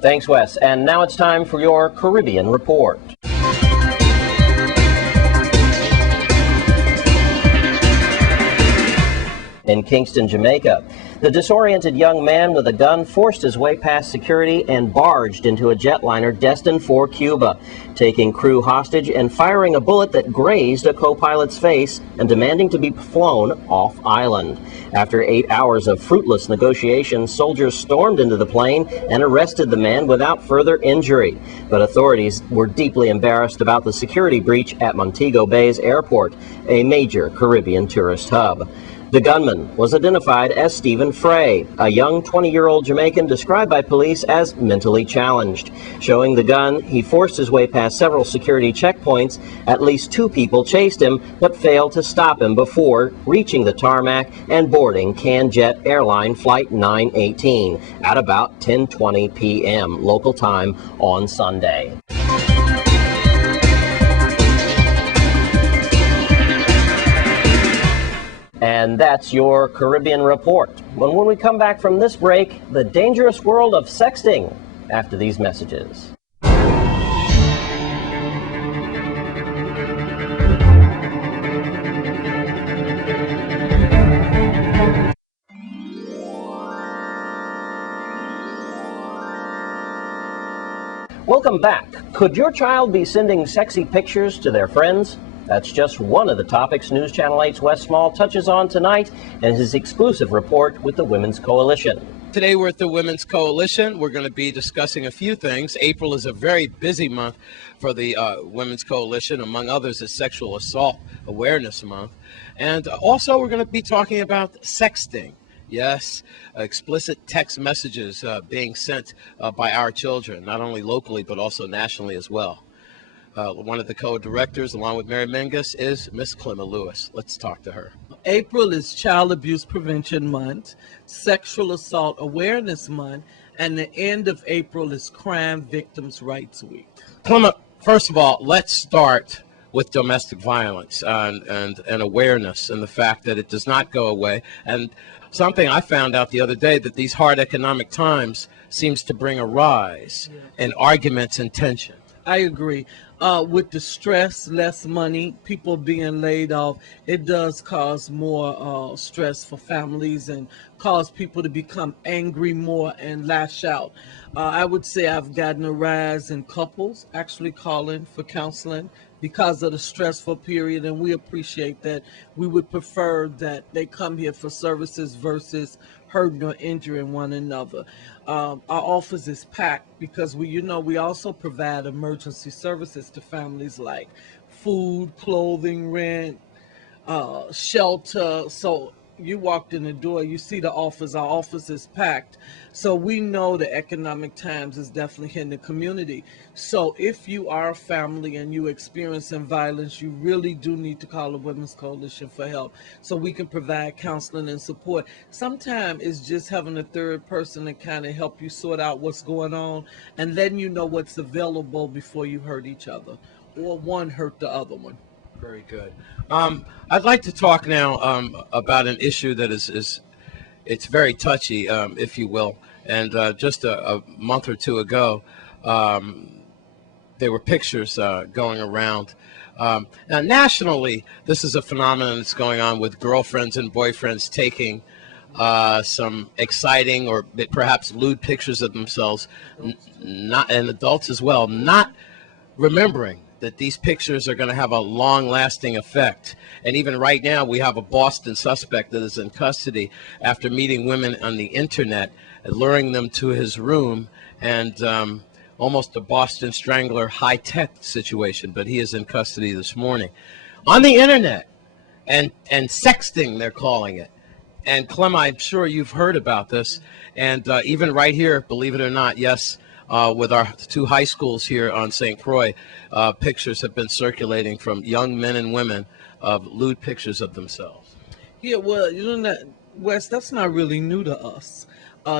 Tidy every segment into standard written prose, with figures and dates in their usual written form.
Thanks, Wes. And now it's time for your Caribbean Report. In Kingston, Jamaica, the disoriented young man with a gun forced his way past security and barged into a jetliner destined for Cuba, taking crew hostage and firing a bullet that grazed a co-pilot's face and demanding to be flown off island. After 8 hours of fruitless negotiations, soldiers stormed into the plane and arrested the man without further injury. But authorities were deeply embarrassed about the security breach at Montego Bay's airport, a major Caribbean tourist hub. The gunman was identified as Stephen Frey, a young 20-year-old Jamaican described by police as mentally challenged. Showing the gun, he forced his way past several security checkpoints. At least 2 people chased him, but failed to stop him before reaching the tarmac and boarding CanJet Airline Flight 918 at about 10:20 p.m. local time on Sunday. And that's your Caribbean Report. When we come back from this break, the dangerous world of sexting after these messages. Welcome back. Could your child be sending sexy pictures to their friends? That's just one of the topics News Channel 8's Wes Small touches on tonight in his exclusive report with the Women's Coalition. Today we're at the Women's Coalition. We're going to be discussing a few things. April is a very busy month for the Women's Coalition. Among others is Sexual Assault Awareness Month. And also we're going to be talking about sexting. Yes, explicit text messages being sent by our children, not only locally but also nationally as well. One of the co-directors, along with Mary Menges, is Miss Clemma Lewis. Let's talk to her. April is Child Abuse Prevention Month, Sexual Assault Awareness Month, and the end of April is Crime Victims' Rights Week. Clemma, first of all, let's start with domestic violence and awareness and the fact that it does not go away. And something I found out the other day, that these hard economic times seems to bring a rise in arguments and tension. I agree. With the stress, less money, people being laid off, it does cause more stress for families and cause people to become angry more and lash out. I would say I've gotten a rise in couples actually calling for counseling because of the stressful period, and we appreciate that. We would prefer that they come here for services versus hurting or injuring one another. Our office is packed because we also provide emergency services to families like food, clothing, rent, shelter. So you walked in the door, you see the office, our office is packed. So we know the economic times is definitely hitting the community. So if you are a family and you experiencing violence, you really do need to call the Women's Coalition for help so we can provide counseling and support. Sometimes it's just having a third person to kind of help you sort out what's going on and letting you know what's available before you hurt each other or one hurt the other one. Very good. I'd like to talk now about an issue that it's very touchy, if you will. And just a month or two ago, there were pictures going around. Now, nationally, this is a phenomenon that's going on with girlfriends and boyfriends taking some exciting or perhaps lewd pictures of themselves, and adults as well, not remembering that these pictures are going to have a long-lasting effect. And even right now, we have a Boston suspect that is in custody after meeting women on the internet, luring them to his room, and almost a Boston Strangler high-tech situation, but he is in custody this morning. On the internet, and sexting, they're calling it. And Clem, I'm sure you've heard about this, and even right here, believe it or not, yes, with our 2 high schools here on St. Croix, pictures have been circulating from young men and women of lewd pictures of themselves. Yeah, well, Wes, that's not really new to us.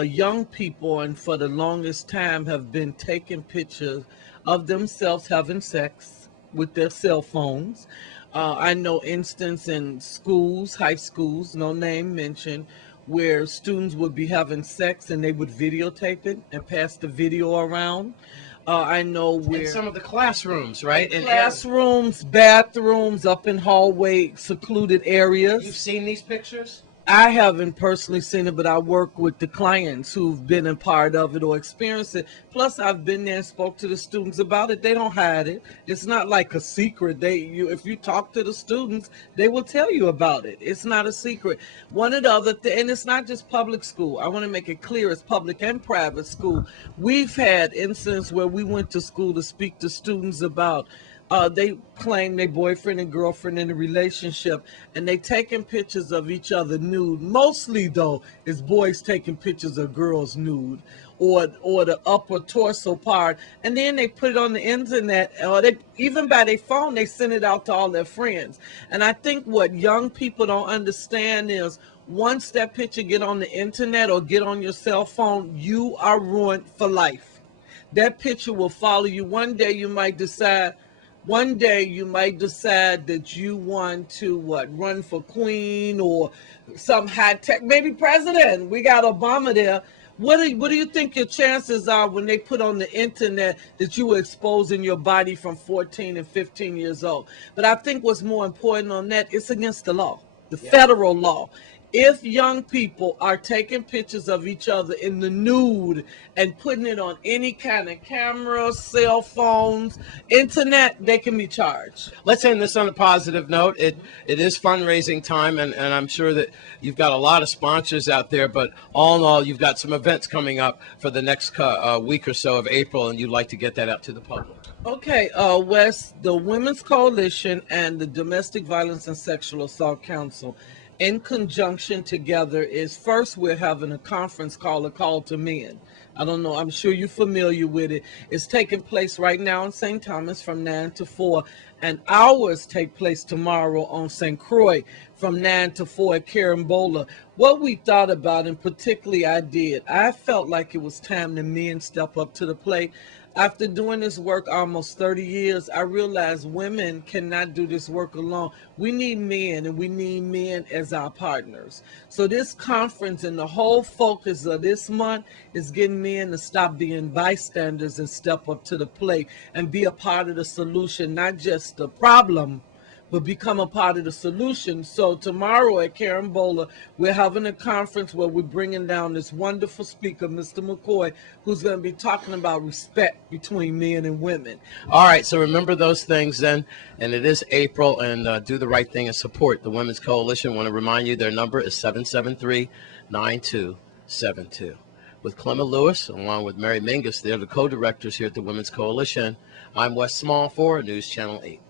Young people, and for the longest time, have been taking pictures of themselves having sex with their cell phones. I know instance in schools, high schools, no name mentioned, where students would be having sex and they would videotape it and pass the video around. I know In where some of the classrooms, right? In classrooms, bathrooms, up in hallway, secluded areas. You've seen these pictures? I haven't personally seen it, but I work with the clients who've been a part of it or experienced it. Plus, I've been there and spoke to the students about it. They don't hide it. It's not like a secret. If you talk to the students, they will tell you about it. It's not a secret. One of the other thing, and it's not just public school. I want to make it clear, it's public and private school. We've had incidents where we went to school to speak to students about they claim their boyfriend and girlfriend in a relationship, and they taking pictures of each other nude. Mostly, though, is boys taking pictures of girls nude, or the upper torso part, and then they put it on the internet, or they even by their phone they send it out to all their friends. And I think what young people don't understand is once that picture get on the internet or get on your cell phone, you are ruined for life. That picture will follow you. One day you might decide that you want to run for queen or some high tech, maybe president. We got Obama there. What do you think your chances are when they put on the internet that you were exposing your body from 14 and 15 years old? But I think what's more important on that, it's against the law, the federal law. If young people are taking pictures of each other in the nude and putting it on any kind of camera, cell phones, internet, they can be charged. Let's end this on a positive note. It is fundraising time, and I'm sure that you've got a lot of sponsors out there, but all in all, you've got some events coming up for the next week or so of April, and you'd like to get that out to the public. Okay, Wes, the Women's Coalition and the Domestic Violence and Sexual Assault Council in conjunction together is first we're having a conference called A Call to Men. I don't know, I'm sure you're familiar with it. It's taking place right now in St. Thomas from 9 to 4, and ours take place tomorrow on St. Croix from 9 to 4 at Carambola. What we thought about, and particularly I felt like it was time the men step up to the plate. After doing this work almost 30 years, I realized women cannot do this work alone. We need men, and we need men as our partners. So this conference and the whole focus of this month is getting men to stop being bystanders and step up to the plate and be a part of the solution, not just the problem, but become a part of the solution. So tomorrow at Carambola, we're having a conference where we're bringing down this wonderful speaker, Mr. McCoy, who's going to be talking about respect between men and women. All right, so remember those things then, and it is April, and do the right thing and support the Women's Coalition. I want to remind you their number is 773-9272. With Clement Lewis, along with Mary Mingus, they're the co-directors here at the Women's Coalition. I'm Wes Small for News Channel 8.